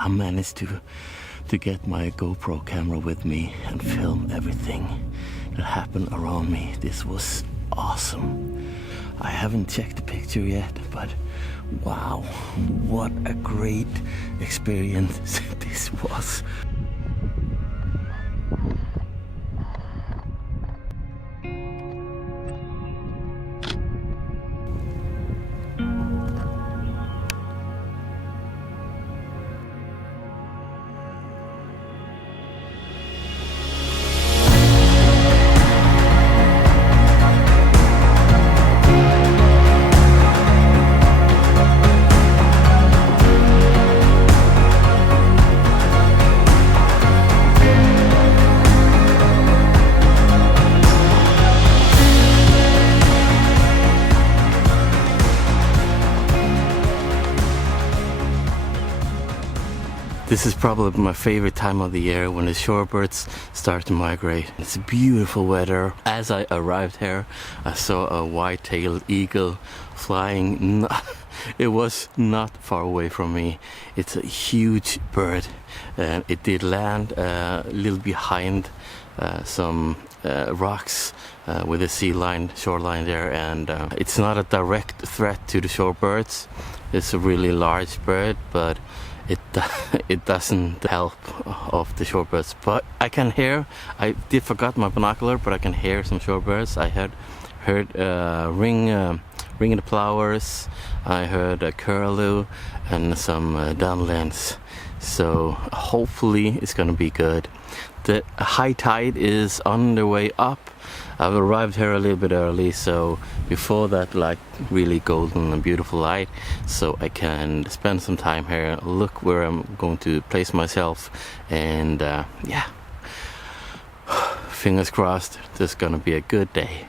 I managed to get my GoPro camera with me and film everything that happened around me. This was awesome. I haven't checked the picture yet, but wow, what a great experience this was. This is probably my favorite time of the year, when the shorebirds start to migrate. It's beautiful weather. As I arrived here, I saw a white-tailed eagle flying. It was not far away from me. It's a huge bird, and it did land a little behind some rocks with a shoreline there, and it's not a direct threat to the shorebirds. It's a really large bird, but it doesn't help of the shorebirds. But I can hear, I did forgot my binocular, but I can hear some shorebirds. I heard ringing the plovers. I heard a curlew and some downlands. So hopefully it's gonna be good. The high tide is on the way up. I've arrived here a little bit early, so before that like really golden and beautiful light, so I can spend some time here, look where I'm going to place myself, and yeah, fingers crossed, this is gonna be a good day.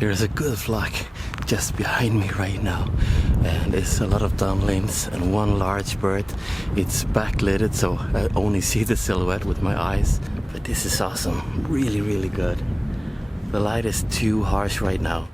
There's a good flock just behind me right now, and there's a lot of downlings and one large bird. It's backlit, so I only see the silhouette with my eyes, but this is awesome. Really, really good. The light is too harsh right now.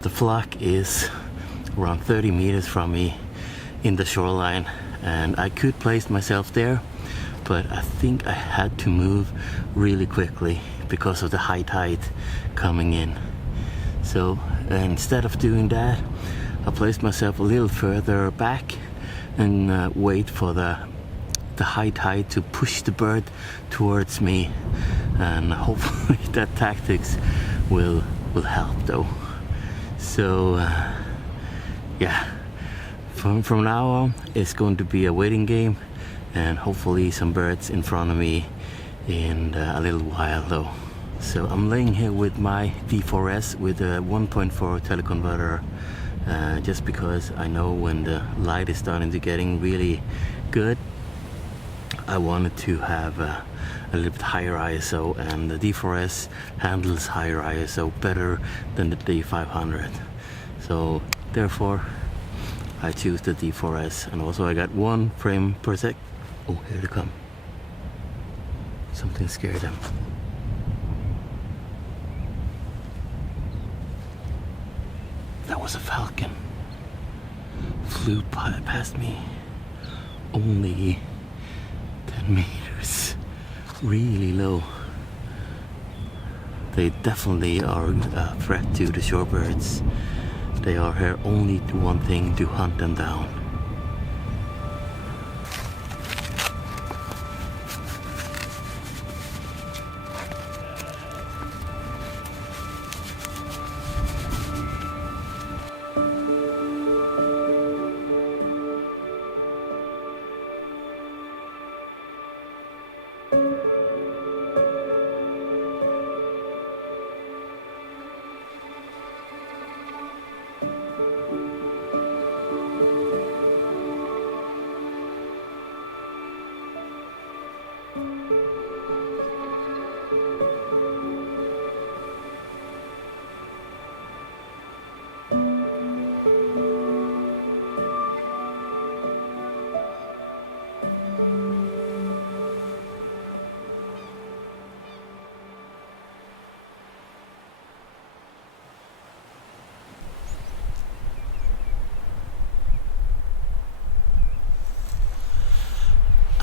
The flock is around 30 meters from me in the shoreline, and I could place myself there, but I think I had to move really quickly because of the high tide coming in. So instead of doing that, I placed myself a little further back and wait for the high tide to push the bird towards me, and hopefully that tactics will help though. So yeah, from now on it's going to be a waiting game and hopefully some birds in front of me in a little while though. So I'm laying here with my D4S with a 1.4 teleconverter, just because I know when the light is starting to getting really good, I wanted to have a little bit higher ISO, and the D4S handles higher ISO better than the D500. So therefore I choose the D4S, and also I got 1 frame per sec. Oh, here they come. Something scared them. That was a falcon. Flew past me. Only 10 meters. Really low. They definitely are a threat to the shorebirds. They are here only to one thing, to hunt them down.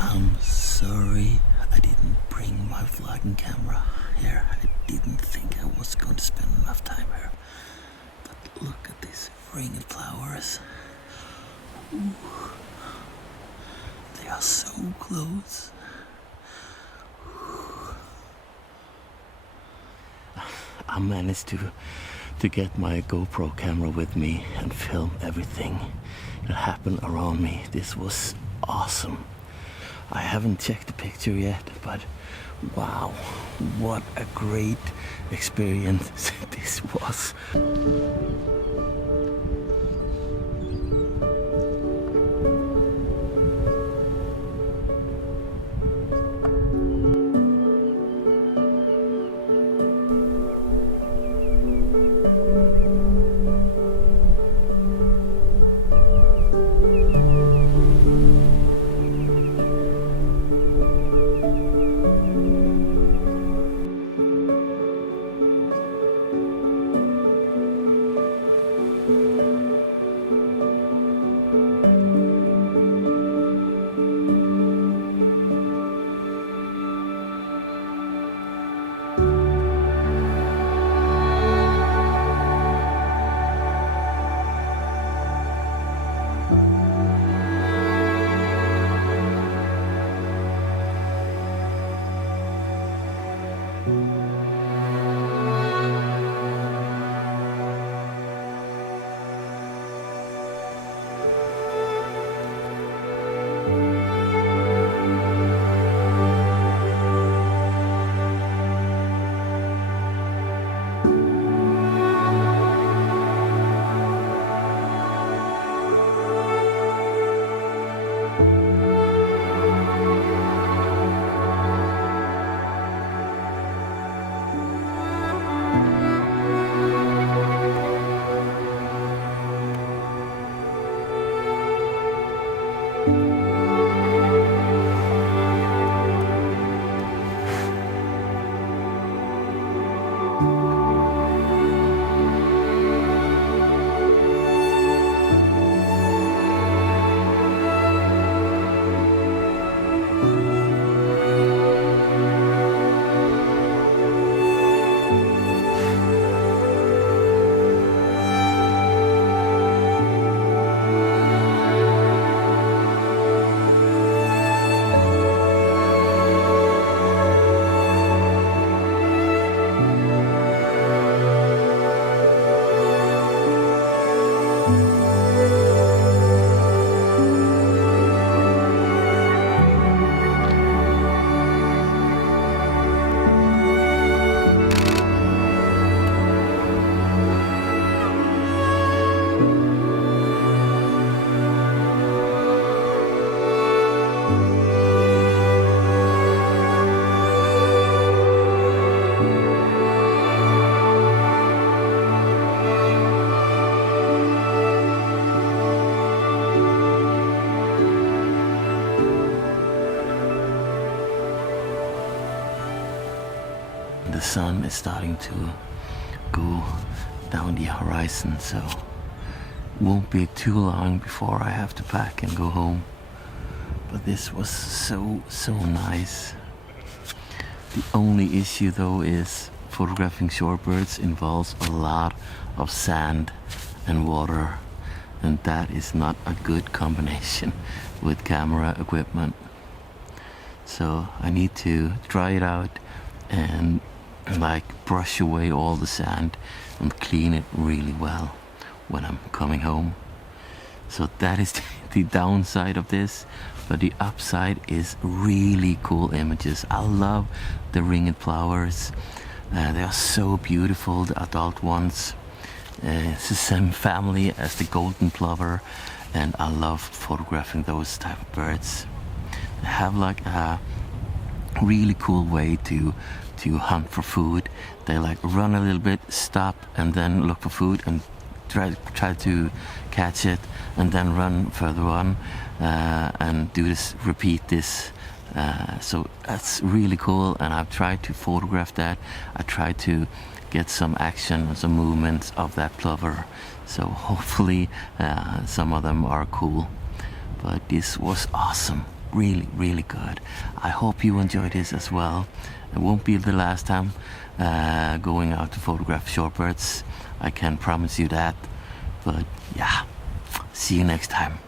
I'm sorry I didn't bring my vlogging camera here. I didn't think I was going to spend enough time here. But look at these ringed flowers. Ooh. They are so close. I managed to get my GoPro camera with me and film everything that happened around me. This was awesome. I haven't checked the picture yet, but wow, what a great experience this was. sun is starting to go down the horizon, so it won't be too long before I have to pack and go home. But this was so nice. The only issue though is photographing shorebirds involves a lot of sand and water, and that is not a good combination with camera equipment. So I need to dry it out and like brush away all the sand and clean it really well when I'm coming home. So that is the downside of this, but the upside is really cool images. I love the ringed plovers. They are so beautiful, the adult ones. It's the same family as the golden plover, and I love photographing those type of birds. They have like a really cool way to hunt for food. They like run a little bit, stop, and then look for food and try to catch it, and then run further on, and do this, repeat this. So that's really cool, and I've tried to photograph that. I tried to get some action and some movements of that plover, so hopefully some of them are cool. But this was awesome, really good. I hope you enjoyed this as well. It won't be the last time going out to photograph shorebirds, I can promise you that. But yeah, see you next time.